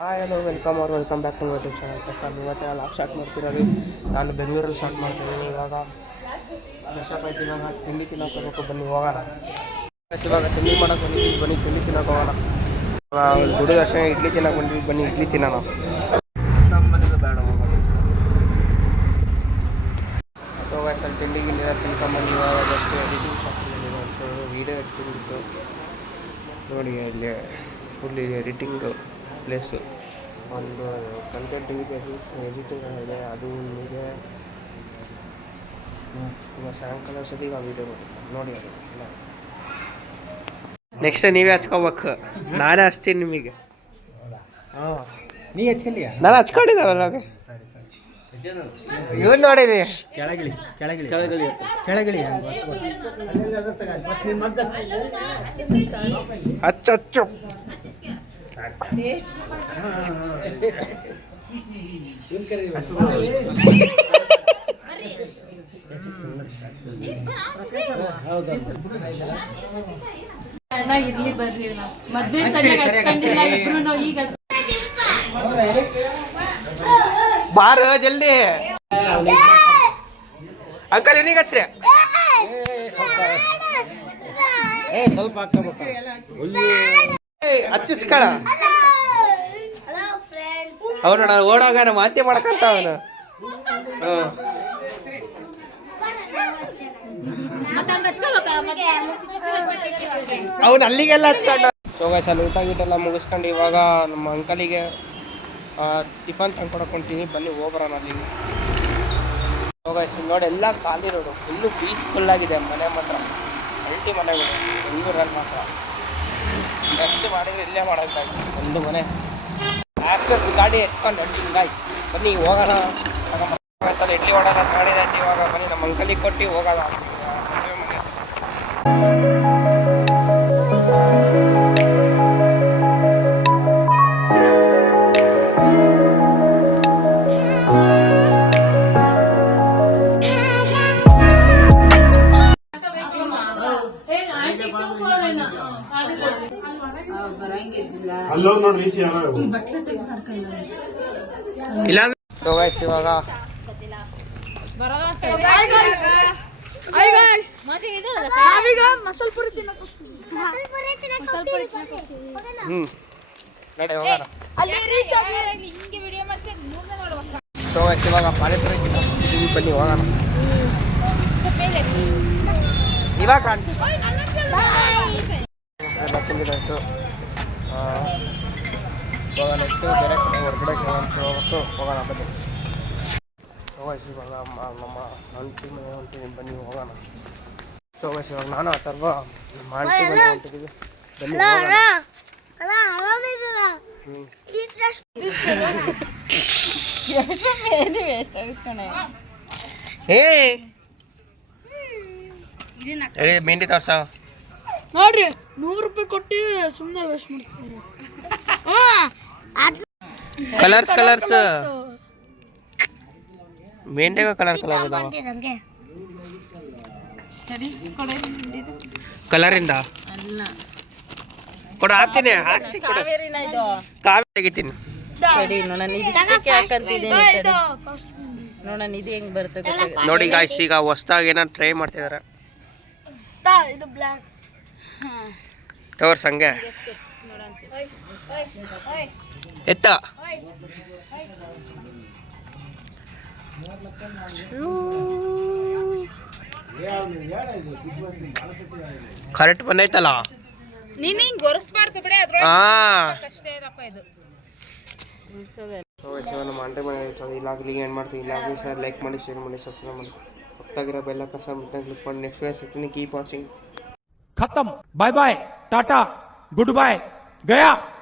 Hi hello welcome ಅವ್ರು welcome back to YouTube channel sir ನಾನು ಇವತ್ತು ಲಾಕ್ ಸ್ಟಾರ್ಟ್ ಮಾಡ್ತಿರೋದು ನಾನು ಬೆಂಗಳೂರಲ್ಲಿ ಸ್ಟಾರ್ಟ್ ಮಾಡ್ತಾಯಿದ್ದೀನಿ ಇವಾಗ ಫ್ರೆಶಪ್ ಆಯ್ತು ಇವಾಗ ತಿಂಡಿ ತಿನ್ನೋಕೆ ಹೋಗ್ಬೇಕು ಬನ್ನಿ ಹೋಗೋಣ Guys, ಇವಾಗ ತಿಂಡಿ ಮಾಡಕ್ಕೆ ಬಂದಿದ್ದೀವಿ ಬನ್ನಿ ತಿಂಡಿ ತಿನ್ನೋಕೆ ಹೋಗೋಣ. ಗುಡಿ ದರ್ಶನ ಇಡ್ಲಿ ತಿನ್ನೋಕೆ ಬಂದಿದ್ದೀವಿ ಬನ್ನಿ ಇಡ್ಲಿ ತಿನ್ನೋಣ. ಬೇಡ ಹೋಗೋಣ ಸೊ guys, ಅಲ್ಲಿ ತಿಂಡಿ ಗಿಂಡಿ ಎಲ್ಲ ತಿನ್ಕೊಂಬಂದು ಇವಾಗ ಜಸ್ಟ್ ಎಡಿಟಿಂಗ್ ಶಾಪಲ್ಲಿ ಸೊ ವೀಡಿಯೋ ಎಡಿಟಿಂಗ್ ನೋಡಿ ಅಲ್ಲಿ ಫುಲ್ ಎಡಿಟಿಂಗ್ ಪ್ಲೇಸು ಒಂದು ಕಂಟೆಂಟ್ ಇದೆ ಎಡಿಟಿಂಗ್ ಇದೆ ಅದು ಇದೆ. ಸಾಯಂಕಾಲ ಅಷ್ಟೊತ್ತಿಗೆ ಆ ವೀಡಿಯೋ ನೋಡಿ ಅದು ನೆಕ್ಸ್ಟ್ ನೀವೇ ಹಚ್ಕೋಬೇಕು. ನಾನೇ ಹಚ್ತೀನಿ ನಿಮಗೆ. ಹಾಂ. ನೀ ನಾನು ಹಚ್ಕೊಂಡಿದ್ದಾರಲ್ಲ ಇವನ್ ನೋಡಿದಿ. ಕೆಳಗಿಳಿ ಕೆಳಗಿಳಿ. ಕೆಳಗಿಳಿ ಕೆಳಗಿಳಿ ಹಚ್ಚ ಹಚ್ಚು. ಅಣ್ಣ ಇರ್ಲಿ ಬರ್ರಿ. ಮದ್ವೆ ಸರಿಯಾಗಿ ಹಚ್ಕೊಂಡಿಲ್ಲ ಇಬ್ರು ಈಗ ಬಾರ ಜಲ್ದಿ. ಅಂಕಲ್ ಇವನಿಗೆ ಹಚ್ರಿ. ಏ ಸ್ವಲ್ಪ ಹಚ್ಚಿಸ್ಕಳ. ಅವನು ಓಡೋಗ ನಮ್ಮ ಮಾತೆ ಮಾಡಕಂತ ಅವನು. ಮತ್ತೆ ಹಂಗ್ ಹಚ್ಕೊಬೇಕಾ? ಮತ್ತೆ ಅವನು ಅಲ್ಲಿಗೆಲ್ಲ ಹಚ್ಕೊಂಡು. ಅಲ್ಲಿ ಊಟ ಗೀಟ ಎಲ್ಲ ಮುಗಿಸ್ಕೊಂಡು ಇವಾಗ ನಮ್ಮ ಅಂಕಲಿಗೆ ಟಿಫನ್ ತಂದು ಕೊಡಕೊಂತೀನಿ ಬನ್ನಿ, ಹೋಗ್ಬರೋಣ ಅಲ್ಲಿ. ಸೊ ನೋಡಿ ಎಲ್ಲ ಖಾಲಿ ರೋಡು ಫುಲ್ಲು ಪೀಸ್ಫುಲ್ ಆಗಿದೆ ಮನೆ ಮಾತ್ರ. ಅಲ್ಟಿ ಮನೆಗಳು ಬೆಂಗಳೂರಲ್ಲಿ ಮಾತ್ರ. ನೆಕ್ಸ್ಟ್ ಮಾಡಿದ್ರೆ ಇಲ್ಲೇ ಮಾಡೋಕ್ಕಾಗಿ ಒಂದು ಮನೆ. ಆಕ್ಸಸ್ ಗಾಡಿ ಎತ್ಕೊಂಡು ಹೊಂಟಿದ್ದೀನಿ ಗಾಯ್ಸ್ ಬನ್ನಿ, ಹೋಗೋಣ. ಇಡ್ಲಿ ಓಡೋಣ ಮಾಡಿದಾಯ್ತು ಇವಾಗ. ಬನ್ನಿ, ನಮ್ಮ ಅಂಕಲಿಗೆ ಕೊಟ್ಟು ಹೋಗೋಣ. ಅಲ್ಲೋಗಿ ನೋಡಿ ರೀಚ್ ಯಾರೋ ಇಲ್ಲ. ಸೊ ಗೈಸ್ ಇವಾಗ ಮತ್ತೆ ಇದಲ್ಲ, ಹ್ಞೂ ನಡೆ ಹೋಗೋಣ ಸೊ ಗೈಸ್ ಇವಾಗ ಪಾನಿಪುರಿ ತಿನ್ನೋದು ಬನ್ನಿ ಹೋಗೋಣ. ಇವಾಗ ಕಾಣ್ತೀವಿ ಎಲ್ಲ ತಿಂದಿದ್ದಾಯ್ತು ಆ, ಇವಾಗ ನೆಕ್ಸ್ಟ್ ಬೇರೆ ಕಡೆ ಹೊರಗಡೆ ಅಂತ ಹೋಗ್ಬಿಟ್ಟು ಹೋಗೋಣ ಬನ್ನಿ ಸೊ ಗೈಸ್ ಇವಾಗ ಮ- ನಮ್ಮ ಆಂಟಿ ಮನೆ ಹೊಂಟಿದ್ದೀನಿ ಬನ್ನಿ ಹೋಗೋಣ ಸೊ ಗೈಸ್ ಇವಾಗ ನಾನು ಆ ಥರ ನಮ್ಮ ಆಂಟಿ ಮನೆ ಹೊಂಟಿದ್ದೀವಿ ಬನ್ನಿ ಹೋಗೋಣ ಹ್ಞೂ ಏ ಹೇಳಿ ಮೆಹಂದಿ ತೋರ್ಸ. ನೋಡ್ರಿ ನೂರು ರೂಪಾಯಿ ಕೊಟ್ಟು ಸುಮ್ಮನೆ ವೇಸ್ಟ್ ಮಾಡ್ತಿದ್ದಾರೆ? ಕಲರ್ಸ್ ಕಲರ್ಸ್ ಮೆಹಂದಿಗೂ ಕಲರ್ ಕಲರ್ ಕಲರ್ ಕಲರಿಂದ ಕೊಡ ಕೊಡು ಹಾಕ್ತೀನಿ ಹಾಕ್ಸಿ ಕೊಡು. ಕಾವೇರಿ ತೆಗಿತೀನಿ. ಸರಿ ನಾನು ಇದು ಇಷ್ಟಕ್ಕೆ ಯಾಕಂತಿದ್ದೀನಿ ಸರಿ. ನೋಡೋಣ ಇದು ಹೆಂಗ್ ಬರುತ್ತೆ ನೋಡಿ ಗಾಯ್ಸ್ ಈಗ ಹೊಸ್ದಾಗಿ ಏನಾರು ಟ್ರೈ ಮಾಡ್ತಿದಾರೆ ಇದು ಬ್ಲ್ಯಾಕ್ ತೋರ್ಸ್ ಹಂಗೆ. ಎತ್ತ ಕರೆಕ್ಟ್ ಬಂದೈತಲ್ಲ? ನೀನು ಹಿಂಗ್ ಗೊರಸ್ಬಾರ್ದು ಬಿಡಿ ಅದ್ರೊಳಗೆ ಹಾ. ಅಷ್ಟೇ ಇದಪ್ಪ ಇದು. ಸೊ ಶಿವ ನಮ್ಮ ಆಂಟಿ ಮನೆ ಇರ್ತದೆ ಇಲ್ಲಾಗಲಿ ಏನು ಮಾಡ್ತೀವಿ? ಇಲ್ಲಾಗಲಿ ಸರ್ ಲೈಕ್ ಮಾಡಿ ಶೇರ್ ಮಾಡಿ ಸಬ್ಸ್ಕ್ರೈಬ್ ಮಾಡಿ. सत्याग्रह बेला का समुद्र नेक्स्ट वेयर सेक्टर की वाचिंग खत्म। Bye bye. Tata. Good bye. गया।